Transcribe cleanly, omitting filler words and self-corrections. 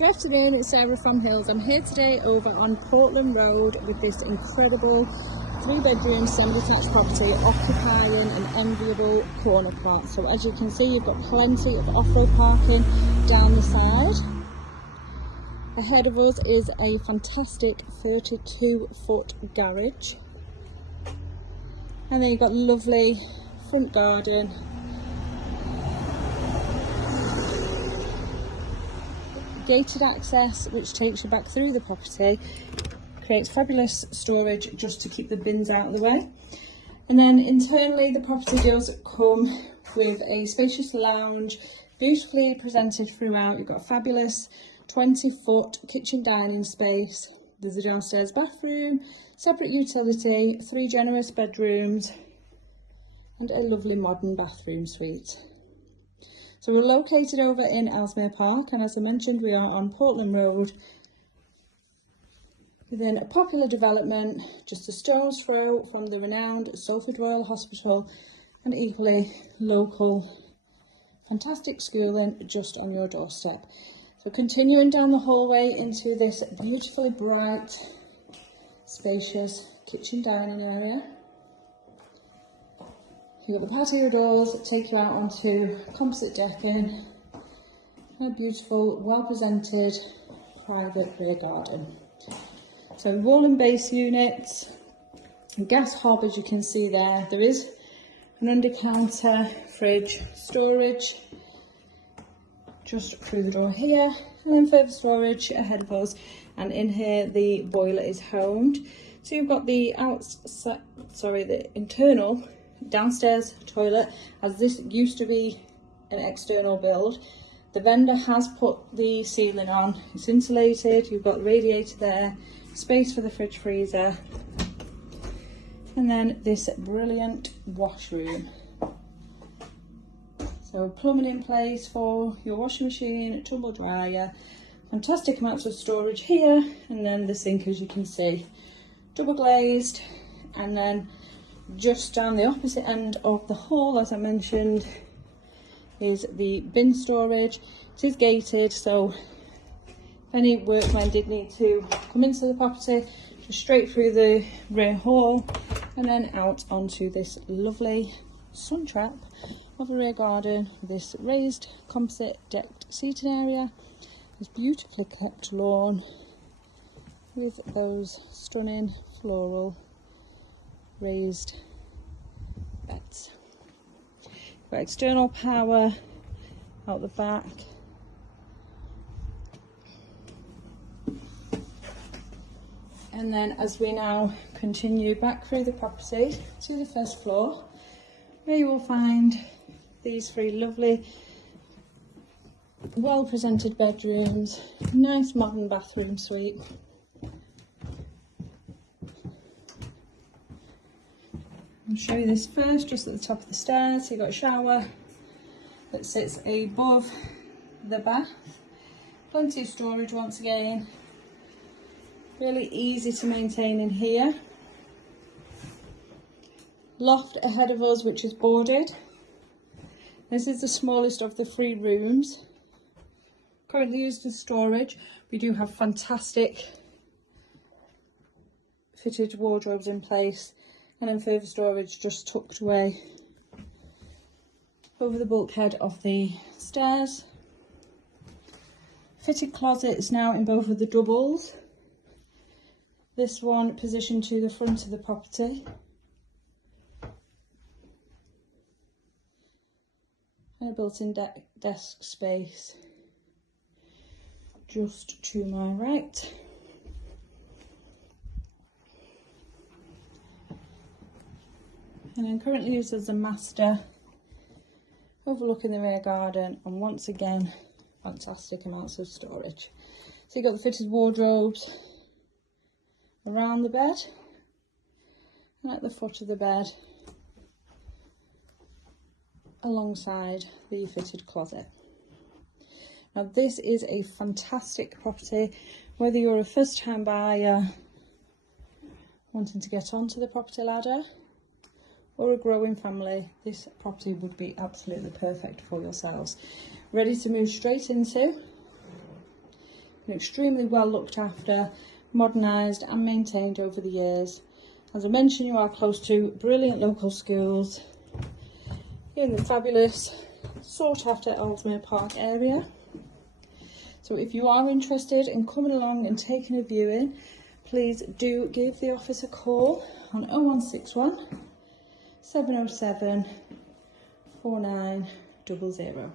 Good afternoon, it's Sarah from Hills. I'm here today over on Portland Road with this incredible 3-bedroom semi-detached property occupying an enviable corner plot. So as you can see, you've got plenty of off-road parking down the side. Ahead of us is a fantastic 32-foot garage. And then you've got lovely front garden. Gated access which takes you back through the property, creates fabulous storage just to keep the bins out of the way. And then internally the property does come with a spacious lounge, beautifully presented throughout. You've got a fabulous 20-foot kitchen dining space. There's a downstairs bathroom, separate utility, 3 generous bedrooms and a lovely modern bathroom suite. So we're located over in Ellesmere Park, and as I mentioned, we are on Portland Road within a popular development just a stone's throw from the renowned Salford Royal Hospital and equally local fantastic schooling just on your doorstep. So continuing down the hallway into this beautifully bright, spacious kitchen dining area. You've got the patio doors that take you out onto composite decking and a beautiful, well-presented private rear garden. So wall and base units, gas hob as you can see there. There is an under-counter fridge storage just through the door here, and then further storage ahead of us, and in here the boiler is homed. So you've got the the internal downstairs toilet, as this used to be an external build. The vendor has put the ceiling on, it's insulated, you've got the radiator there, space for the fridge freezer, and then this brilliant washroom. So plumbing in place for your washing machine, tumble dryer, fantastic amounts of storage here, and then the sink as you can see, double glazed. And then just down the opposite end of the hall, as I mentioned, is the bin storage. It is gated, so if any workmen did need to come into the property, just straight through the rear hall and then out onto this lovely sun trap of a rear garden with this raised composite decked seating area, this beautifully kept lawn with those stunning floral raised beds. Got external power out the back. And then as we now continue back through the property to the first floor, where you will find these 3 lovely, well presented bedrooms, nice modern bathroom suite. I'll show you this first, just at the top of the stairs. So you've got a shower that sits above the bath. Plenty of storage once again. Really easy to maintain in here. Loft ahead of us, which is boarded. This is the smallest of the 3 rooms. Currently used as storage. We do have fantastic fitted wardrobes in place, and then further storage just tucked away over the bulkhead of the stairs. Fitted closets now in both of the doubles. This one positioned to the front of the property. And a built-in desk space just to my right. And then currently used as a master, overlooking the rear garden, and once again fantastic amounts of storage. So you've got the fitted wardrobes around the bed and at the foot of the bed alongside the fitted closet. Now this is a fantastic property, whether you're a first-time buyer wanting to get onto the property ladder or a growing family, this property would be absolutely perfect for yourselves. Ready to move straight into. and extremely well looked after, modernised and maintained over the years. As I mentioned, you are close to brilliant local schools in the fabulous, sought after Ellesmere Park area. So if you are interested in coming along and taking a viewing, please do give the office a call on 0161 707 4900.